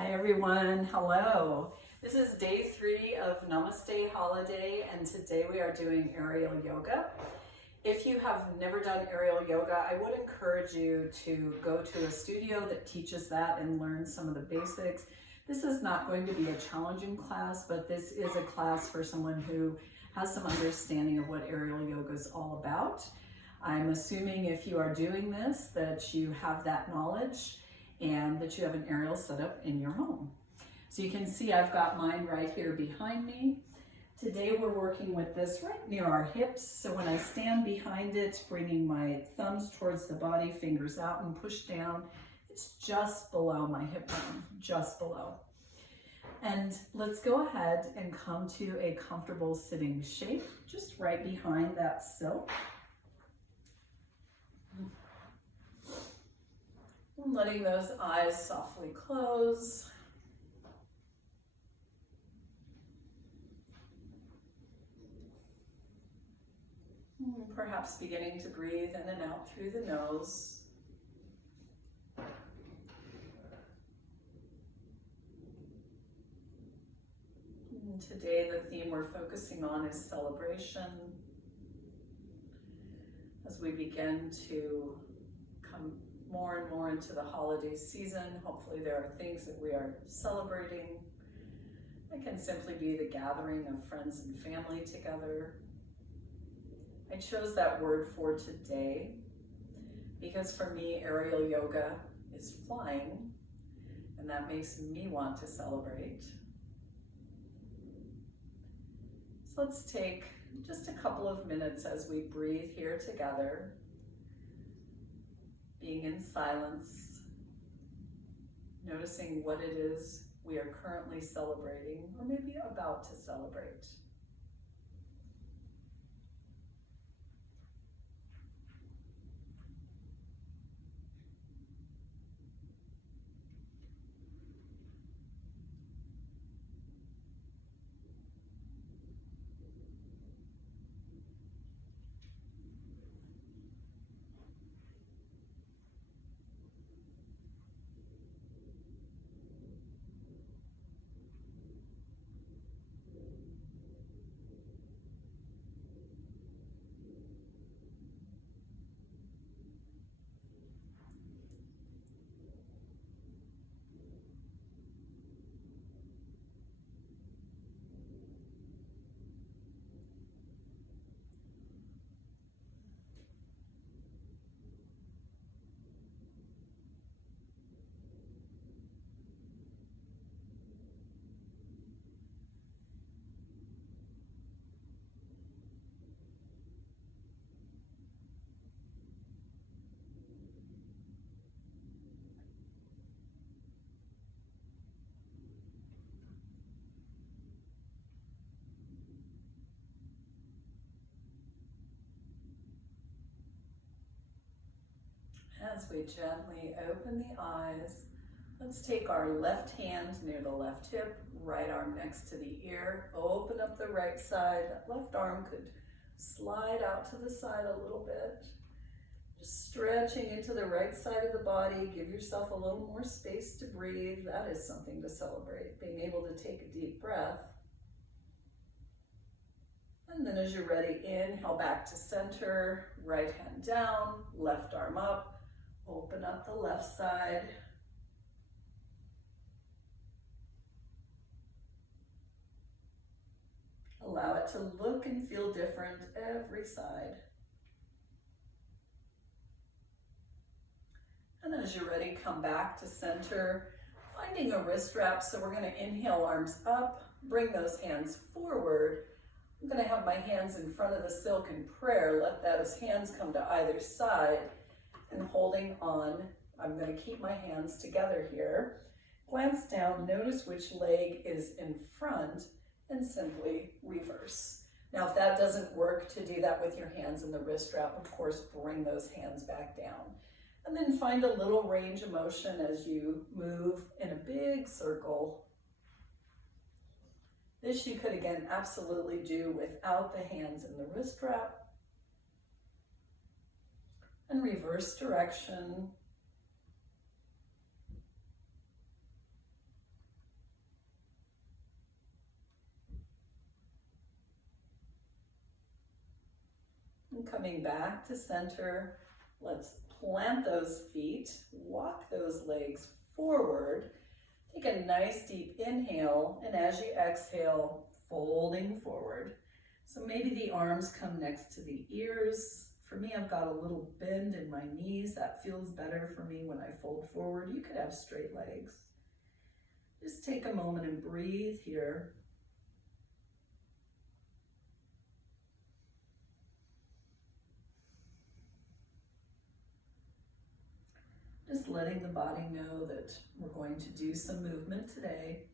Hi everyone, hello. This is day 3 of Namaste Holiday, and today we are doing aerial yoga. If you have never done aerial yoga, I would encourage you to go to a studio that teaches that and learn some of the basics. This is not going to be a challenging class, but this is a class for someone who has some understanding of what aerial yoga is all about. I'm assuming if you are doing this that you have that knowledge and that you have an aerial setup in your home. So you can see I've got mine right here behind me. Today we're working with this right near our hips. So when I stand behind it, bringing my thumbs towards the body, fingers out and push down, it's just below my hip bone, just below. And let's go ahead and come to a comfortable sitting shape, just right behind that sill. Letting those eyes softly close. Perhaps beginning to breathe in and out through the nose. And today the theme we're focusing on is celebration. As we begin to come more and more into the holiday season, hopefully there are things that we are celebrating. It can simply be the gathering of friends and family together. I chose that word for today because for me, aerial yoga is flying, and that makes me want to celebrate. So let's take just a couple of minutes as we breathe here together, being in silence, noticing what it is we are currently celebrating or maybe about to celebrate. As we gently open the eyes, let's take our left hand near the left hip, right arm next to the ear, open up the right side. That left arm could slide out to the side a little bit. Just stretching into the right side of the body. Give yourself a little more space to breathe. That is something to celebrate, being able to take a deep breath. And then as you're ready, inhale back to center, right hand down, left arm up. Open up the left side. Allow it to look and feel different every side. And then as you're ready, come back to center, finding a wrist wrap. So we're going to inhale, arms up, bring those hands forward. I'm going to have my hands in front of the silk in prayer. Let those hands come to either side. And holding on, I'm going to keep my hands together here. Glance down, notice which leg is in front, and simply reverse. Now, if that doesn't work to do that with your hands in the wrist wrap, of course, bring those hands back down. And then find a little range of motion as you move in a big circle. This you could, again, absolutely do without the hands in the wrist wrap. And reverse direction. coming back to center, let's plant those feet, walk those legs forward. Take a nice deep inhale, and as you exhale, folding forward. So maybe the arms come next to the ears. For me, I've got a little bend in my knees. That feels better for me when I fold forward. You could have straight legs. Just take a moment and breathe here. Just letting the body know that we're going to do some movement today.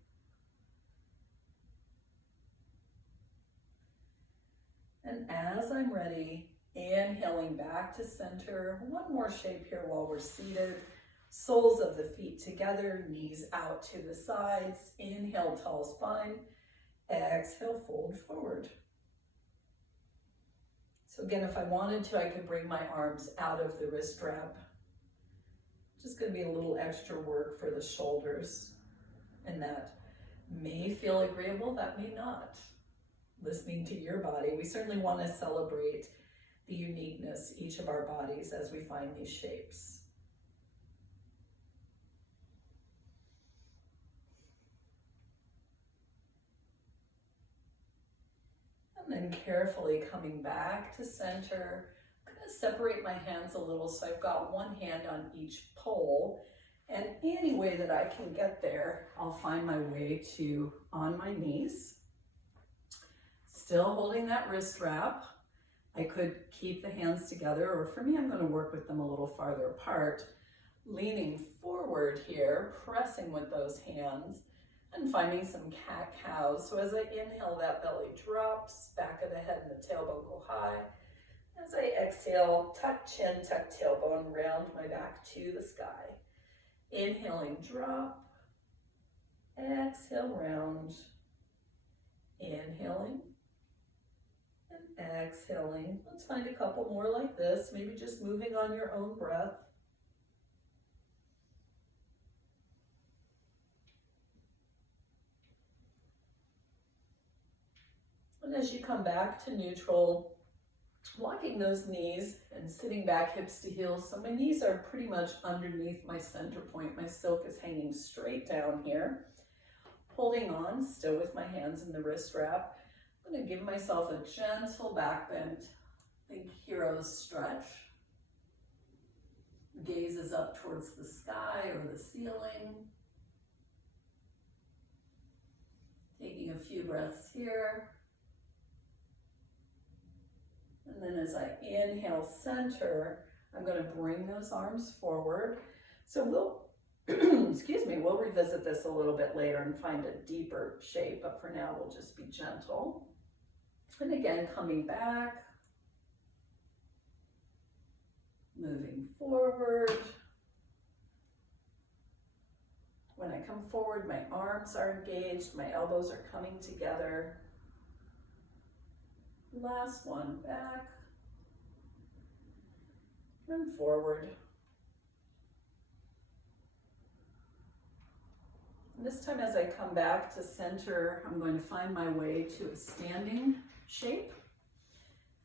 And as I'm ready, inhaling back to center. One more shape here while we're seated. Soles of the feet together, knees out to the sides. Inhale, tall spine. Exhale, fold forward. So again, if I wanted to, I could bring my arms out of the wrist wrap. Just going to be a little extra work for the shoulders, and that may feel agreeable, that may not. Listening to your body, we certainly want to celebrate the uniqueness each of our bodies as we find these shapes. And then carefully coming back to center. Separate my hands a little so I've got one hand on each pole, and any way that I can get there, I'll find my way to on my knees. Still holding that wrist wrap. I could keep the hands together, or for me, I'm going to work with them a little farther apart, leaning forward here, pressing with those hands, and finding some cat-cows. So as I inhale, that belly drops, back of the head and the tailbone go high. As I exhale, tuck chin, tuck tailbone, round my back to the sky. Inhaling, drop. Exhale, round. Inhaling and exhaling. Let's find a couple more like this, maybe just moving on your own breath. And as you come back to neutral, walking those knees and sitting back hips to heels. So my knees are pretty much underneath my center point. My silk is hanging straight down here. Holding on, still with my hands in the wrist wrap. I'm going to give myself a gentle back bend. Think hero's stretch. Gaze is up towards the sky or the ceiling. Taking a few breaths here. And then as I inhale, center, I'm going to bring those arms forward. So we'll, excuse me, we'll revisit this a little bit later and find a deeper shape, but for now we'll just be gentle. And again, coming back, moving forward. When I come forward, my arms are engaged, my elbows are coming together. Last one, back and forward. And this time as I come back to center, I'm going to find my way to a standing shape.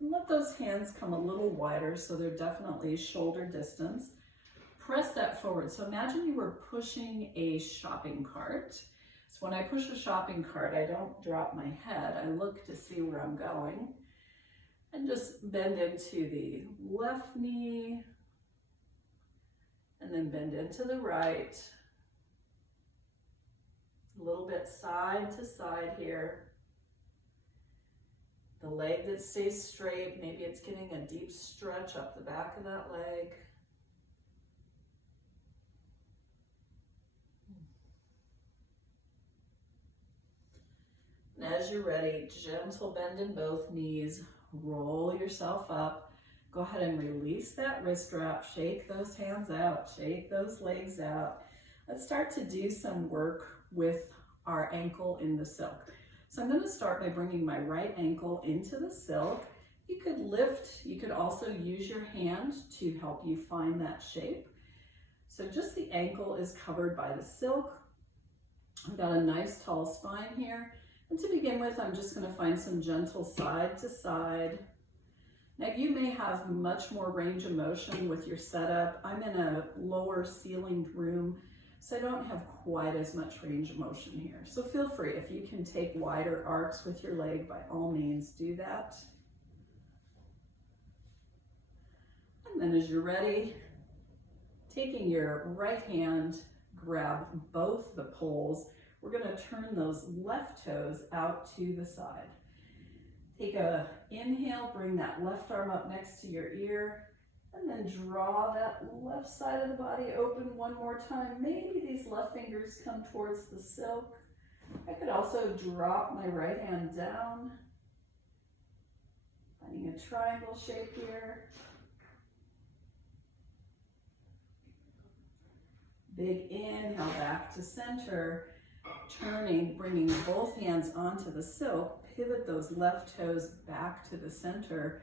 And let those hands come a little wider so they're definitely shoulder distance. Press that forward. So imagine you were pushing a shopping cart. So when I push a shopping cart, I don't drop my head. I look to see where I'm going. And just bend into the left knee, and then bend into the right. A little bit side to side here. The leg that stays straight, maybe it's getting a deep stretch up the back of that leg. And as you're ready, gentle bend in both knees. Roll yourself up. Go ahead and release that wrist wrap. Shake those hands out. Shake those legs out. Let's start to do some work with our ankle in the silk. So I'm going to start by bringing my right ankle into the silk. You could lift. You could also use your hand to help you find that shape. So just the ankle is covered by the silk. I've got a nice tall spine here. And to begin with, I'm just going to find some gentle side to side. Now you may have much more range of motion with your setup. I'm in a lower ceilinged room, so I don't have quite as much range of motion here. So feel free, if you can take wider arcs with your leg, by all means do that. And then as you're ready, taking your right hand, grab both the poles. We're going to turn those left toes out to the side. Take a inhale, bring that left arm up next to your ear, and then draw that left side of the body open one more time. Maybe these left fingers come towards the silk. I could also drop my right hand down, finding a triangle shape here. Big inhale back to center, turning, bringing both hands onto the silk. Pivot those left toes back to the center.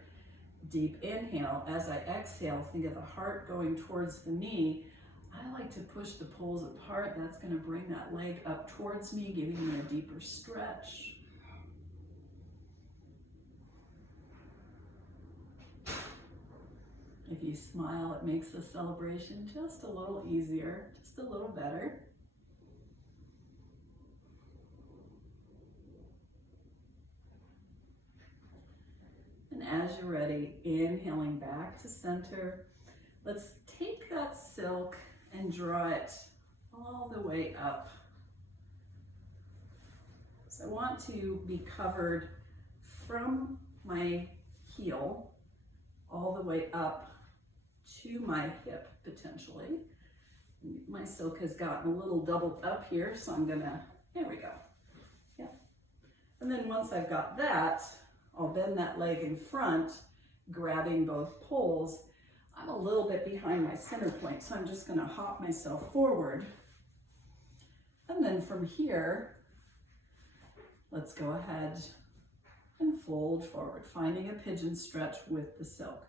Deep inhale. As I exhale, think of the heart going towards the knee. I like to push the poles apart. That's going to bring that leg up towards me, giving me a deeper stretch. If you smile, it makes the celebration just a little easier, just a little better. And as you're ready, inhaling back to center, let's take that silk and draw it all the way up. So I want to be covered from my heel all the way up to my hip, potentially. My silk has gotten a little doubled up here, so I'm gonna, there we go. Yeah. And then once I've got that, I'll bend that leg in front, grabbing both poles. I'm a little bit behind my center point, so I'm just gonna hop myself forward. And then from here, let's go ahead and fold forward, finding a pigeon stretch with the silk.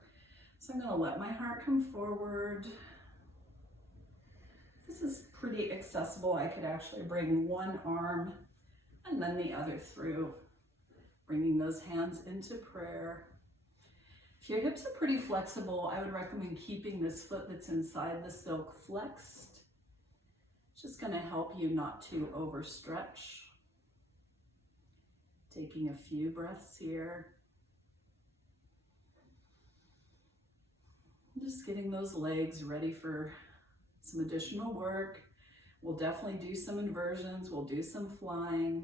So I'm gonna let my heart come forward. This is pretty accessible. I could actually bring one arm and then the other through, bringing those hands into prayer. If your hips are pretty flexible, I would recommend keeping this foot that's inside the silk flexed. It's just gonna help you not to overstretch. Taking a few breaths here. Just getting those legs ready for some additional work. We'll definitely do some inversions, we'll do some flying.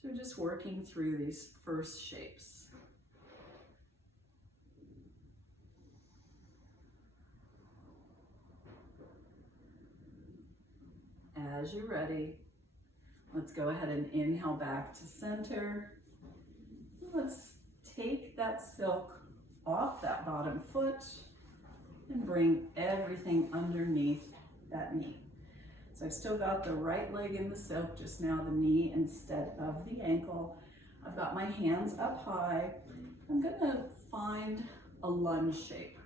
So just working through these first shapes. As you're ready, let's go ahead and inhale back to center. Let's take that silk off that bottom foot and bring everything underneath that knee. So I've still got the right leg in the silk, just now the knee instead of the ankle. I've got my hands up high. I'm gonna find a lunge shape.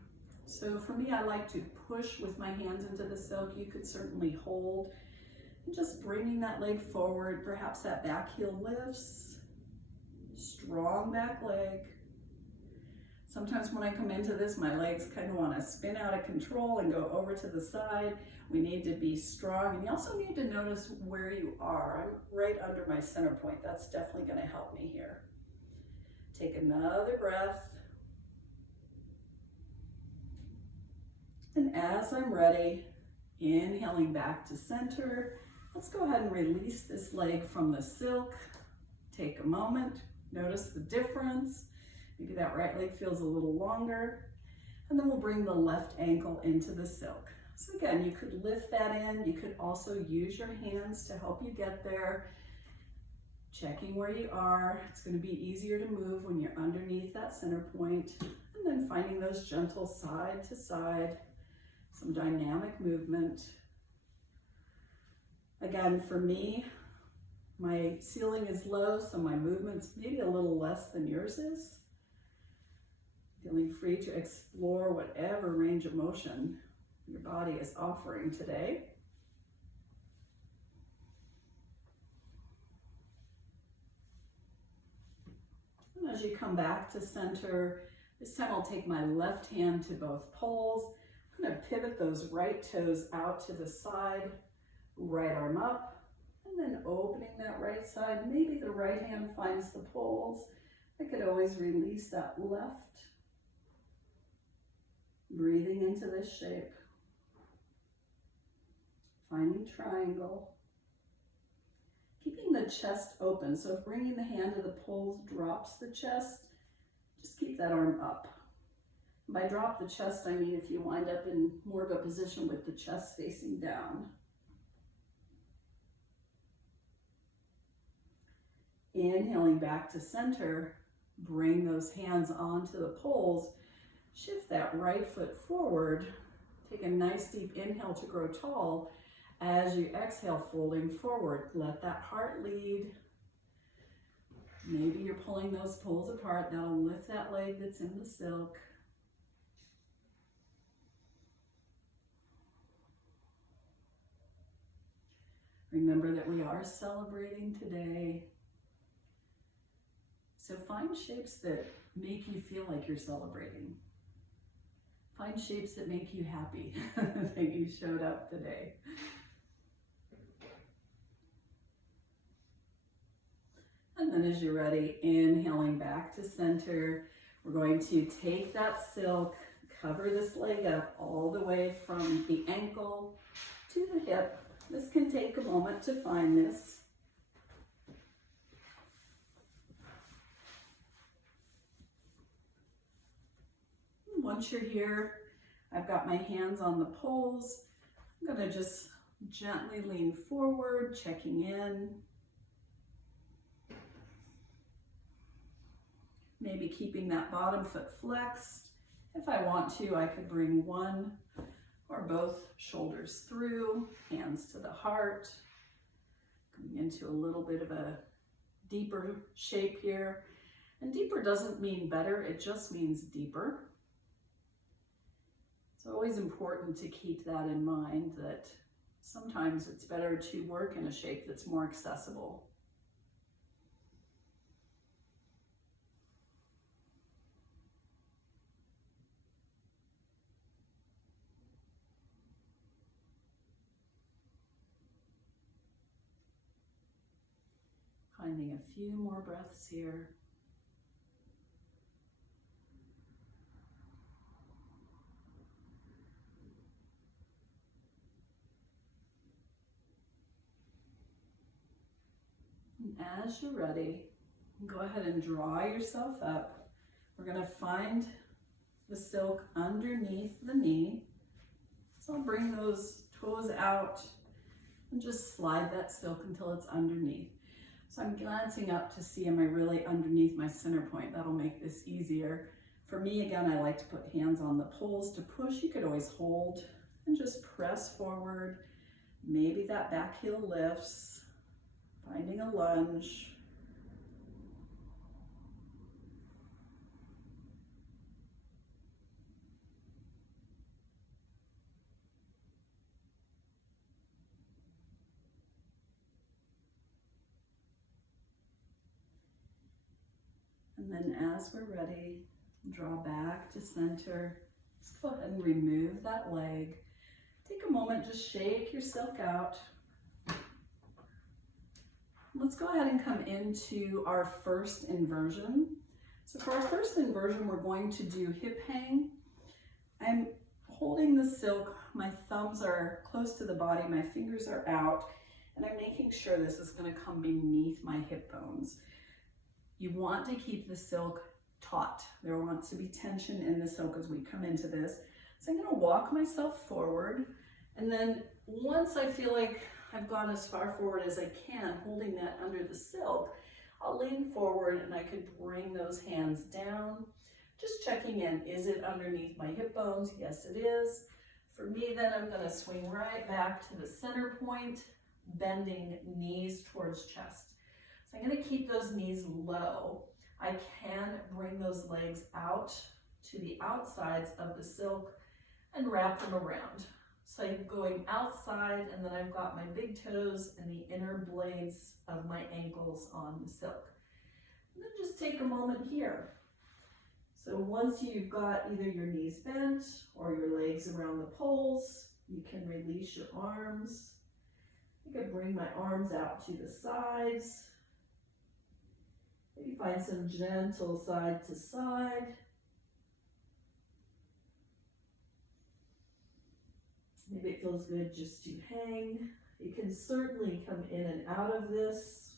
So for me, I like to push with my hands into the silk. You could certainly hold. And just bringing that leg forward, perhaps that back heel lifts. Strong back leg. Sometimes when I come into this, my legs kind of want to spin out of control and go over to the side. We need to be strong, and you also need to notice where you are. I'm right under my center point. That's definitely going to help me here. Take another breath. And as I'm ready, inhaling back to center, let's go ahead and release this leg from the silk. Take a moment, notice the difference. Maybe that right leg feels a little longer. And then we'll bring the left ankle into the silk. So again, you could lift that in. You could also use your hands to help you get there. Checking where you are. It's going to be easier to move when you're underneath that center point. And then finding those gentle side to side, some dynamic movement. Again, for me, my ceiling is low, so my movement's maybe a little less than yours is. Feeling free to explore whatever range of motion your body is offering today. And as you come back to center, This time I'll take my left hand to both poles. I'm going to pivot those right toes out to the side, right arm up, and then opening that right side. Maybe the right hand finds the poles. I could always release that left. Breathing into this shape. Finding triangle. Keeping the chest open. So if bringing the hand to the poles drops the chest, just keep that arm up. By drop the chest, I mean if you wind up in more of a position with the chest facing down. Inhaling back to center, bring those hands onto the poles. Shift that right foot forward. Take a nice deep inhale to grow tall. As you exhale, folding forward. Let that heart lead. Maybe you're pulling those poles apart. That'll lift that leg that's in the silk. Remember that we are celebrating today. So find shapes that make you feel like you're celebrating. Find shapes that make you happy that you showed up today. And then as you're ready, inhaling back to center, we're going to take that silk, cover this leg up all the way from the ankle to the hip. This can take a moment to find this. Once you're here, I've got my hands on the poles. I'm going to just gently lean forward, checking in. Maybe keeping that bottom foot flexed. If I want to, I could bring one or both shoulders through, hands to the heart. Coming into a little bit of a deeper shape here. And deeper doesn't mean better, it just means deeper. It's always important to keep that in mind, that sometimes it's better to work in a shape that's more accessible. Finding a few more breaths here. And as you're ready, go ahead and draw yourself up. We're going to find the silk underneath the knee. So I'll bring those toes out and just slide that silk until it's underneath. So I'm glancing up to see, am I really underneath my center point? That'll make this easier. For me, again, I like to put hands on the poles to push. You could always hold and just press forward. Maybe that back heel lifts, finding a lunge. And then as we're ready, draw back to center. Just go ahead and remove that leg. Take a moment, just shake your silk out. Let's go ahead and come into our first inversion. So for our first inversion, we're going to do hip hang. I'm holding the silk, my thumbs are close to the body, my fingers are out, and I'm making sure this is going to come beneath my hip bones. You want to keep the silk taut. There wants to be tension in the silk as we come into this. So I'm going to walk myself forward, and then once I feel like I've gone as far forward as I can, holding that under the silk, I'll lean forward and I could bring those hands down. Just checking in, is it underneath my hip bones? Yes, it is. For me, then I'm going to swing right back to the center point, bending knees towards chest. So I'm going to keep those knees low. I can bring those legs out to the outsides of the silk and wrap them around. So I'm going outside, and then I've got my big toes and the inner blades of my ankles on the silk. And then just take a moment here. So once you've got either your knees bent or your legs around the poles, you can release your arms. I could bring my arms out to the sides. Maybe find some gentle side to side. Maybe it feels good just to hang. You can certainly come in and out of this.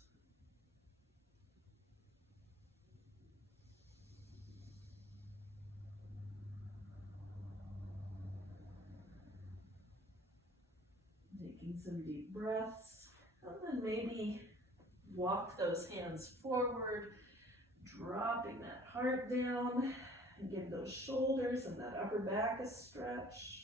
Taking some deep breaths, and then maybe walk those hands forward, dropping that heart down, and give those shoulders and that upper back a stretch.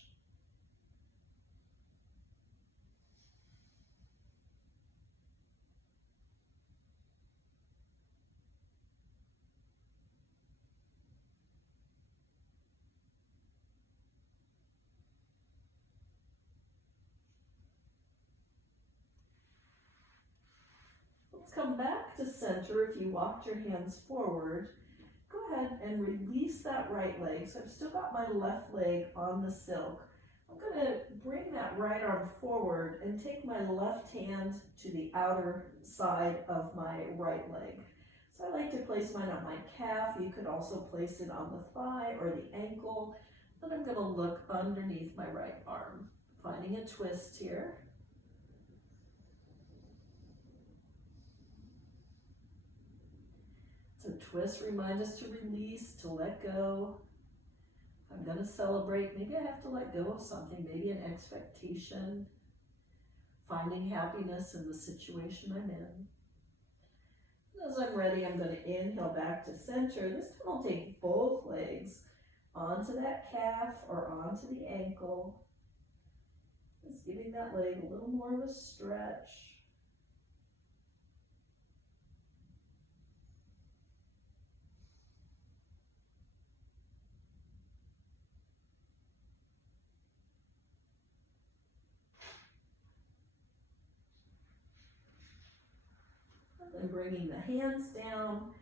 Let's come back to center. If you walked your hands forward, go ahead and release that right leg. So I've still got my left leg on the silk. I'm going to bring that right arm forward and take my left hand to the outer side of my right leg. So I like to place mine on my calf. You could also place it on the thigh or the ankle. Then I'm going to look underneath my right arm, finding a twist here. So twist, remind us to release, to let go. If I'm going to celebrate, maybe I have to let go of something, maybe an expectation, finding happiness in the situation I'm in. And as I'm ready, I'm going to inhale back to center. This time I'll take both legs onto that calf or onto the ankle. Just giving that leg a little more of a stretch. And bringing the hands down,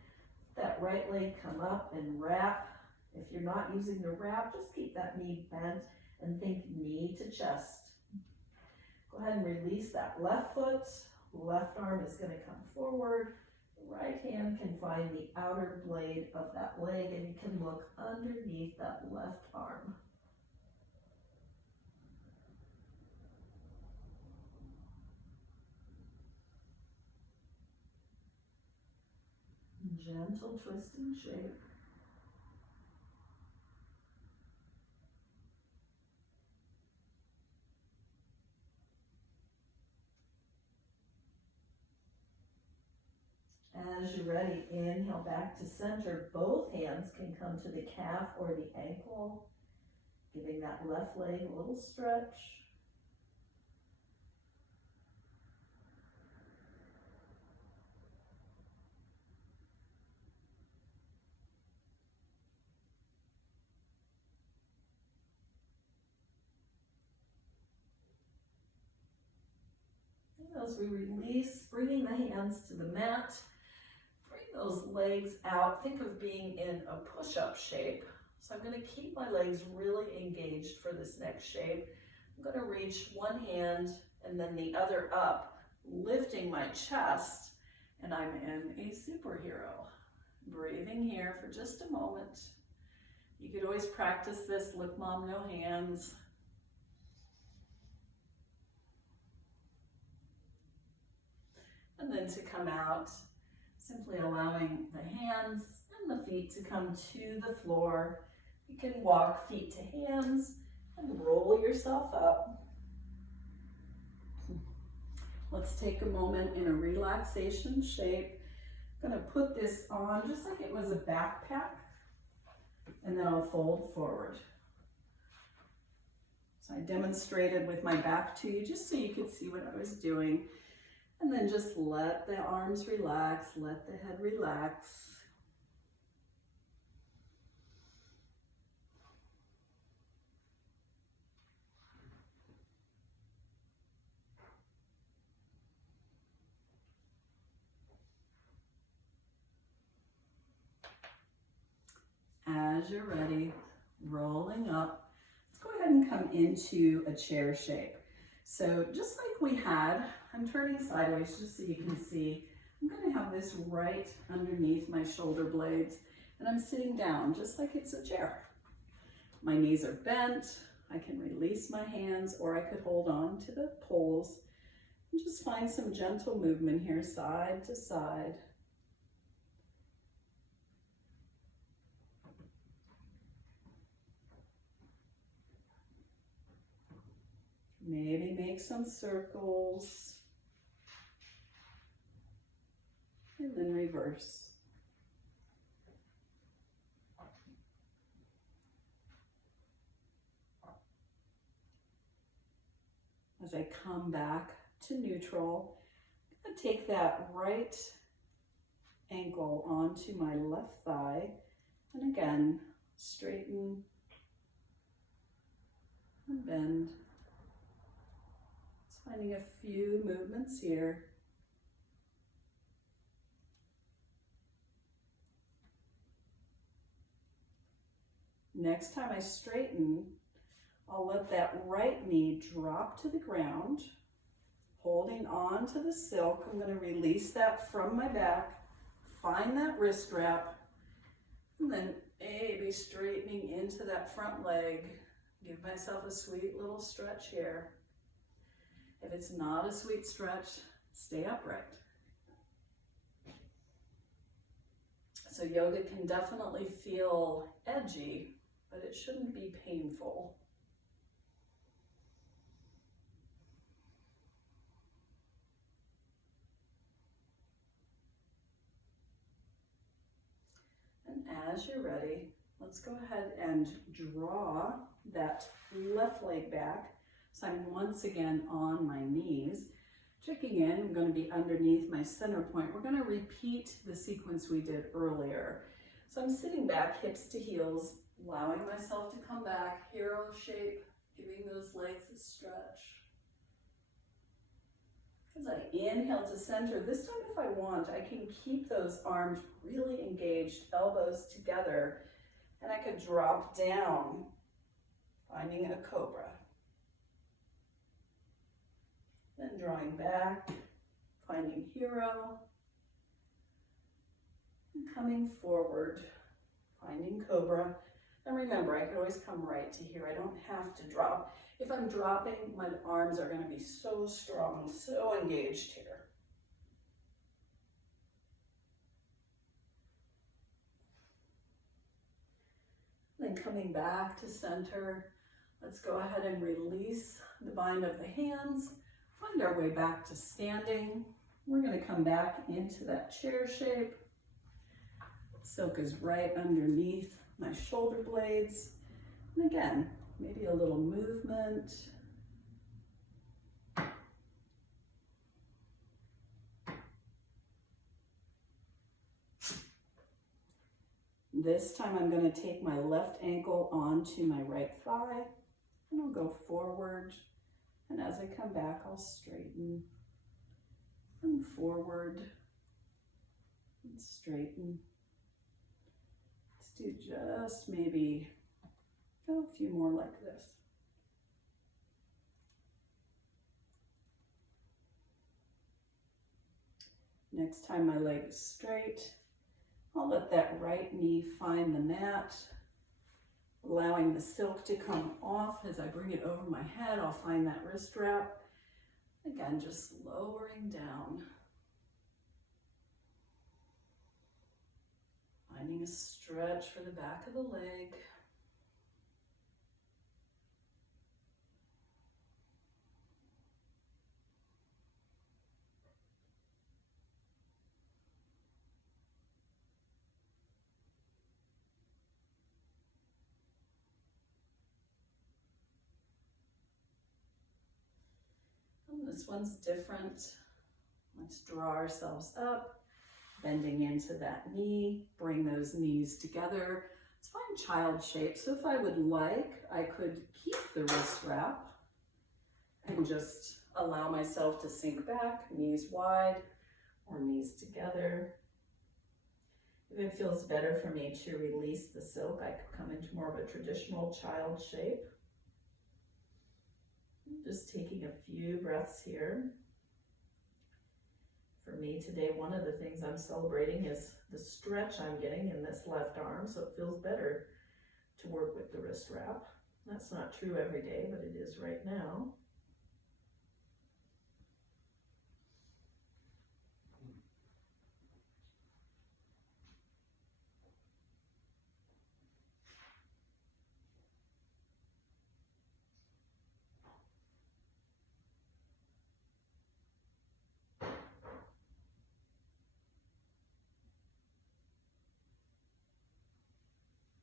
that right leg come up and wrap. If you're not using the wrap, just keep that knee bent and think knee to chest. Go ahead and release that left foot. Left arm is going to come forward. The right hand can find the outer blade of that leg, and you can look underneath that left arm. Gentle twist and shake. As you're ready, inhale back to center. Both hands can come to the calf or the ankle, giving that left leg a little stretch. As we release, bringing the hands to the mat, bring those legs out. Think of being in a push-up shape. So I'm going to keep my legs really engaged for this next shape. I'm going to reach one hand and then the other up, lifting my chest, and I'm in a superhero. Breathing here for just a moment. You could always practice this, look mom, no hands. And then to come out, simply allowing the hands and the feet to come to the floor. You can walk feet to hands and roll yourself up. Let's take a moment in a relaxation shape. I'm going to put this on just like it was a backpack, and then I'll fold forward. So I demonstrated with my back to you just so you could see what I was doing. And then just let the arms relax, let the head relax. as you're ready, rolling up. Let's go ahead and come into a chair shape. So just like we had, I'm turning sideways just so you can see. I'm going to have this right underneath my shoulder blades, and I'm sitting down just like it's a chair. My knees are bent. I can release my hands, or I could hold on to the poles and just find some gentle movement here, side to side. Maybe make some circles. And then reverse. As I come back to neutral, I'm going to take that right ankle onto my left thigh. And again, straighten and bend. Just finding a few movements here. Next time I straighten, I'll let that right knee drop to the ground, holding on to the silk. I'm going to release that from my back, find that wrist wrap, and then maybe straightening into that front leg. Give myself a sweet little stretch here. If it's not a sweet stretch, stay upright. So yoga can definitely feel edgy, but it shouldn't be painful. And as you're ready, let's go ahead and draw that left leg back. So I'm once again on my knees. Checking in, I'm going to be underneath my center point. We're going to repeat the sequence we did earlier. So I'm sitting back, hips to heels, allowing myself to come back, hero shape, giving those legs a stretch. As I inhale to center, this time if I want, I can keep those arms really engaged, elbows together, and I could drop down, finding a cobra. Then drawing back, finding hero, and coming forward, finding cobra. And remember, I can always come right to here. I don't have to drop. If I'm dropping, my arms are going to be so strong, so engaged here. Then coming back to center, let's go ahead and release the bind of the hands. Find our way back to standing. We're going to come back into that chair shape. Silk is right underneath my shoulder blades. And again, maybe a little movement. This time I'm going to take my left ankle onto my right thigh, and I'll go forward. And as I come back, I'll straighten and forward and straighten. Let's do just maybe a few more like this. Next time my leg is straight, I'll let that right knee find the mat, allowing the silk to come off. As I bring it over my head, I'll find that wrist wrap. Again, just lowering down. Finding a stretch for the back of the leg. This one's different. Let's draw ourselves up, bending into that knee, bring those knees together. Let's find child shape. So if I would like, I could keep the wrist wrap and just allow myself to sink back, knees wide or knees together. If it feels better for me to release the silk, I could come into more of a traditional child shape. Just taking a few breaths here. For me today, one of the things I'm celebrating is the stretch I'm getting in this left arm, so it feels better to work with the wrist wrap. That's not true every day, but it is right now.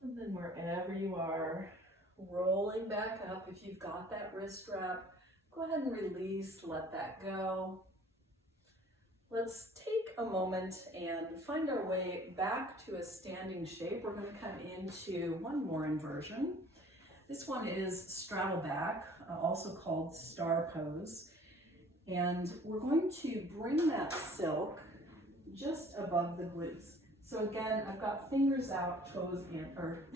And then wherever you are, rolling back up. If you've got that wrist wrap, go ahead and release, let that go. Let's take a moment and find our way back to a standing shape. We're going to come into one more inversion. This one is straddle back, also called star pose. And we're going to bring that silk just above the glutes. So again, I've got fingers out, toes in, or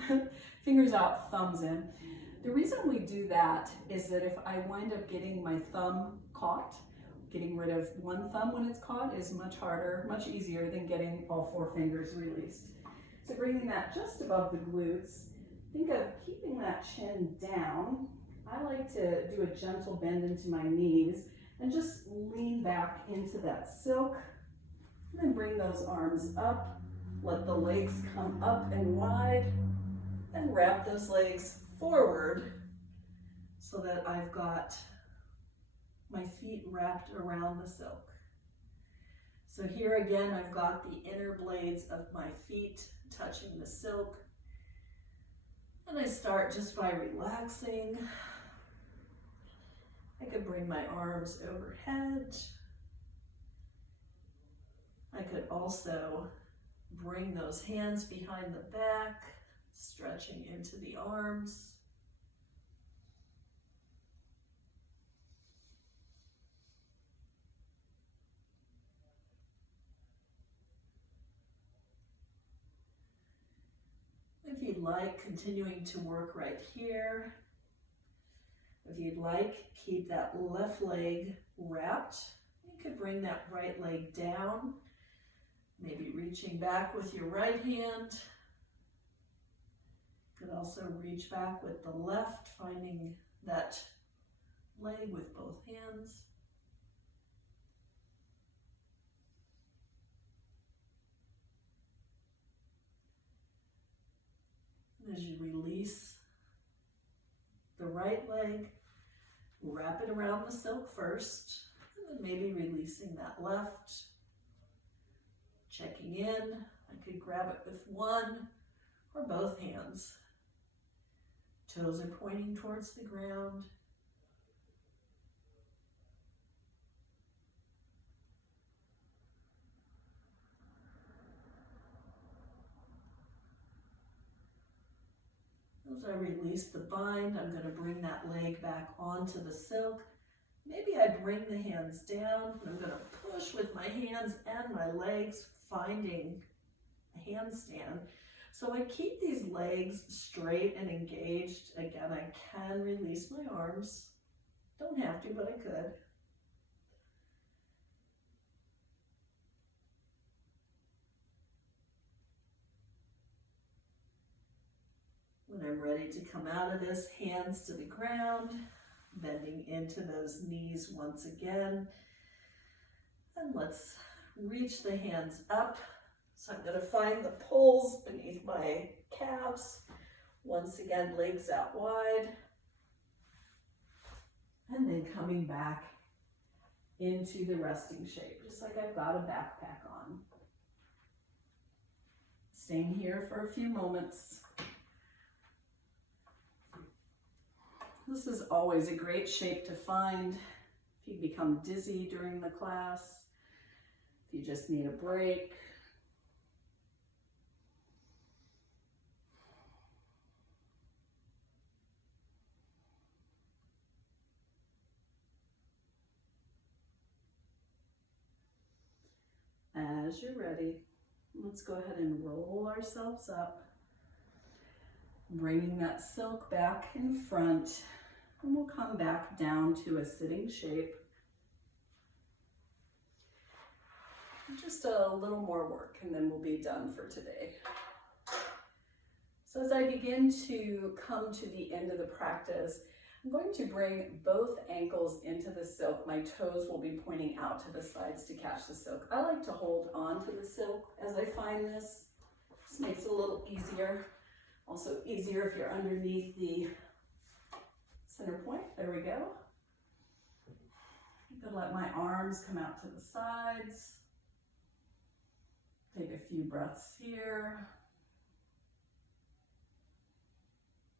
fingers out, thumbs in. The reason we do that is that if I wind up getting my thumb caught, getting rid of one thumb when it's caught is much harder, much easier than getting all four fingers released. So bringing that just above the glutes, think of keeping that chin down. I like to do a gentle bend into my knees and just lean back into that silk. And then bring those arms up. Let the legs come up and wide, and wrap those legs forward so that I've got my feet wrapped around the silk. So here again, I've got the inner blades of my feet touching the silk. And I start just by relaxing. I could bring my arms overhead. I could also bring those hands behind the back, stretching into the arms. If you'd like, continuing to work right here. If you'd like, keep that left leg wrapped. You could bring that right leg down. Maybe reaching back with your right hand. You could also reach back with the left, finding that leg with both hands. And as you release the right leg, wrap it around the silk first, and then maybe releasing that left. Checking in, I could grab it with one or both hands. Toes are pointing towards the ground. As I release the bind, I'm going to bring that leg back onto the silk. Maybe I bring the hands down, and I'm going to push with my hands and my legs, finding a handstand. So I keep these legs straight and engaged. Again, I can release my arms. Don't have to, but I could. When I'm ready to come out of this, hands to the ground, bending into those knees once again. And let's reach the hands up. So I'm going to find the poles beneath my calves. Once again, legs out wide. And then coming back into the resting shape, just like I've got a backpack on. Staying here for a few moments. This is always a great shape to find if you become dizzy during the class, if you just need a break. As you're ready, Let's go ahead and roll ourselves up, bringing that silk back in front, and we'll come back down to a sitting shape. Just a little more work and then we'll be done for today. So as I begin to come to the end of the practice, I'm going to bring both ankles into the silk. My toes will be pointing out to the sides to catch the silk. I like to hold on to the silk as I find this. This makes it a little easier. Also easier if you're underneath the center point. There we go. I'm gonna let my arms come out to the sides. Take a few breaths here.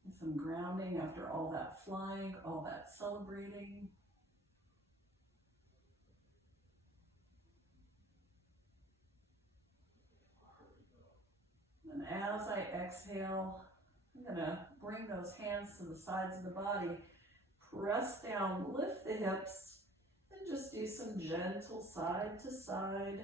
And some grounding after all that flying, all that celebrating. And as I exhale, I'm gonna bring those hands to the sides of the body. Press down, lift the hips, and just do some gentle side to side.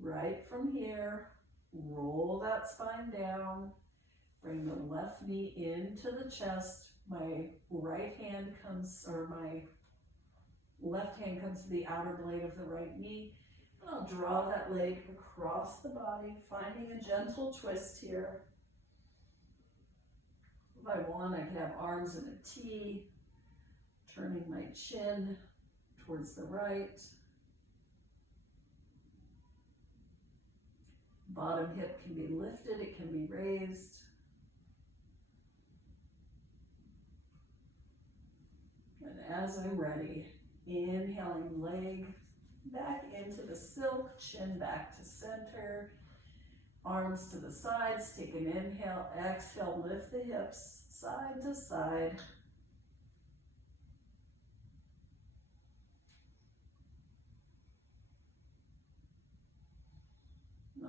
Right from here, roll that spine down, bring the left knee into the chest. My right hand comes, or my left hand comes to the outer blade of the right knee, and I'll draw that leg across the body, finding a gentle twist here. If I want, I can have arms in a T, turning my chin towards the right. Bottom hip can be lifted, it can be raised. And as I'm ready, inhaling leg back into the silk, chin back to center, arms to the sides, take an inhale, exhale, lift the hips side to side.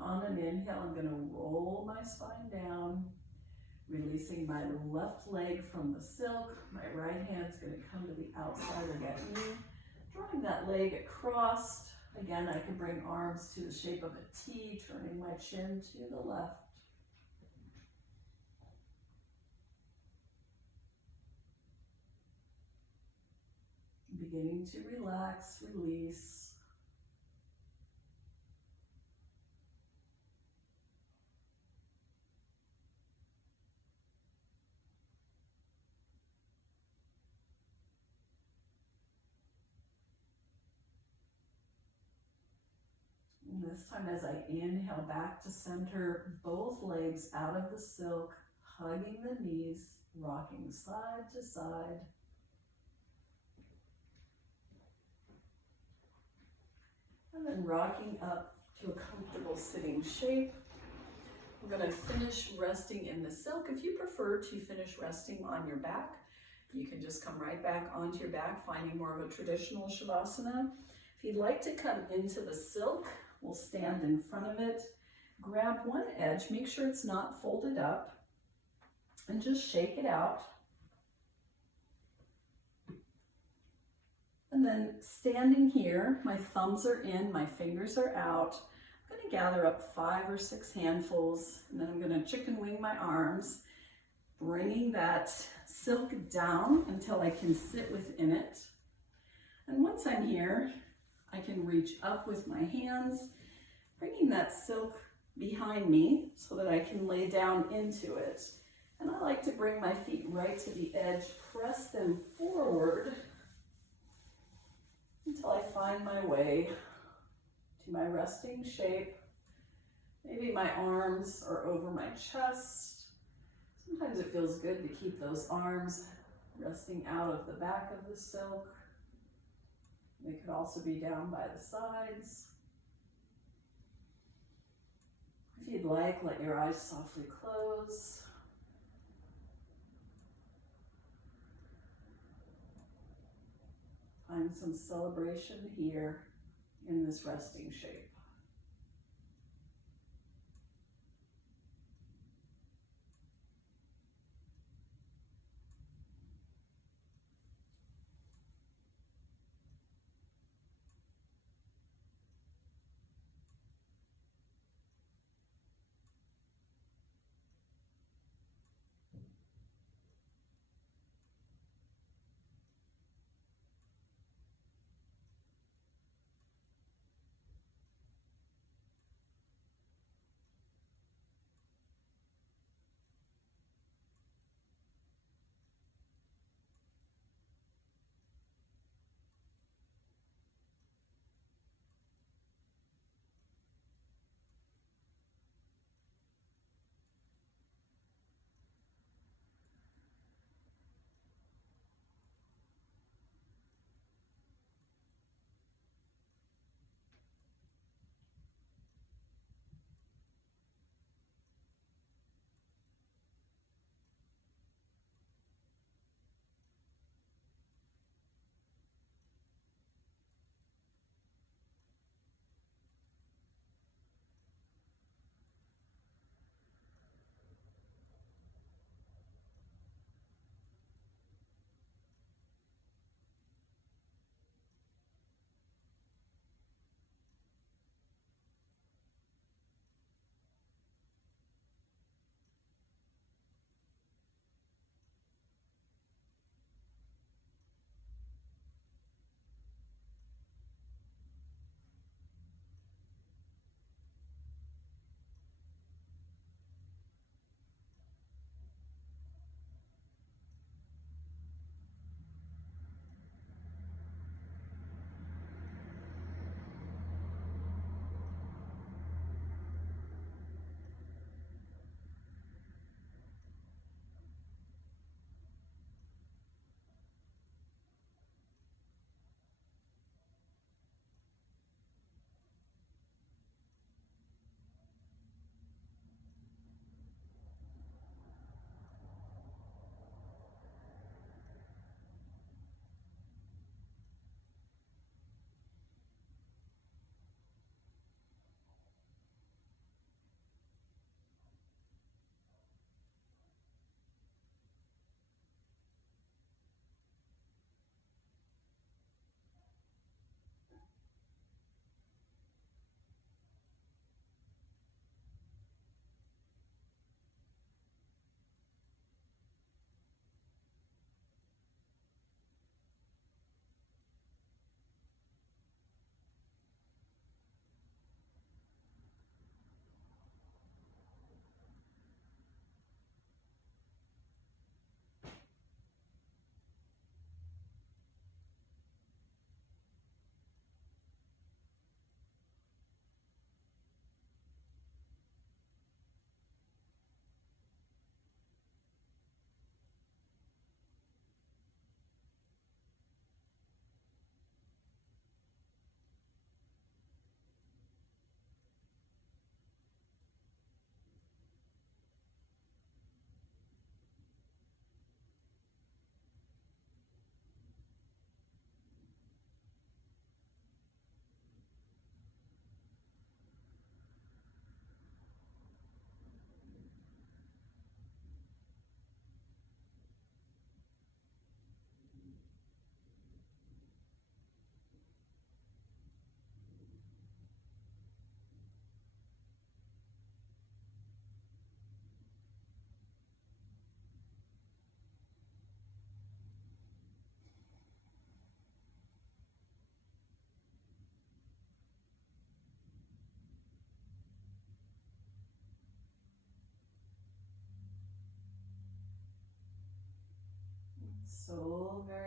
On an inhale, I'm going to roll my spine down, releasing my left leg from the silk. My right hand's going to come to the outside of that knee, drawing that leg across. Again, I can bring arms to the shape of a T, turning my chin to the left. Beginning to relax, release. This time as I inhale back to center, both legs out of the silk, hugging the knees, rocking side to side. And then rocking up to a comfortable sitting shape. We're going to finish resting in the silk. If you prefer to finish resting on your back, you can just come right back onto your back, finding more of a traditional Shavasana. If you'd like to come into the silk, we'll stand in front of it, grab one edge, make sure it's not folded up, and just shake it out. And then standing here, my thumbs are in, my fingers are out. I'm going to gather up 5 or 6 handfuls, and then I'm going to chicken wing my arms, bringing that silk down until I can sit within it. And once I'm here, I can reach up with my hands, bringing that silk behind me so that I can lay down into it. And I like to bring my feet right to the edge, press them forward until I find my way to my resting shape. Maybe my arms are over my chest. Sometimes it feels good to keep those arms resting out of the back of the silk. They could also be down by the sides. If you'd like, let your eyes softly close. Find some celebration here in this resting shape.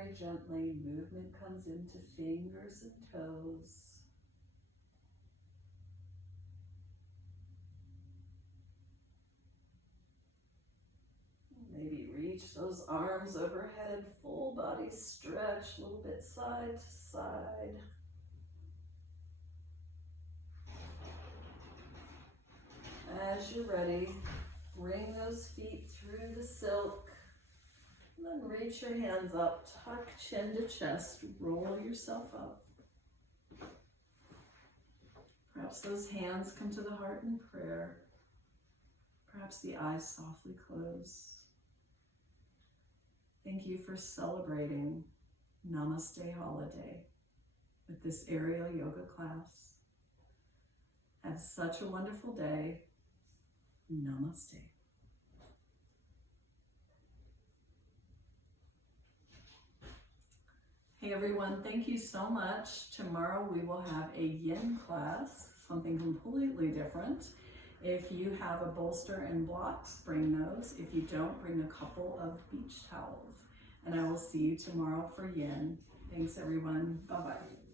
very gently, movement comes into fingers and toes. Maybe reach those arms overhead, full body stretch, a little bit side to side. As you're ready, bring those feet through the silk, and then reach your hands up, tuck chin to chest, roll yourself up. Perhaps those hands come to the heart in prayer. Perhaps the eyes softly close. Thank you for celebrating Namaste Holiday with this aerial yoga class. Have such a wonderful day. Namaste. Hey everyone, thank you so much. Tomorrow we will have a yin class, something completely different. If you have a bolster and blocks, bring those. If you don't, bring a couple of beach towels. And I will see you tomorrow for yin. Thanks everyone. Bye-bye.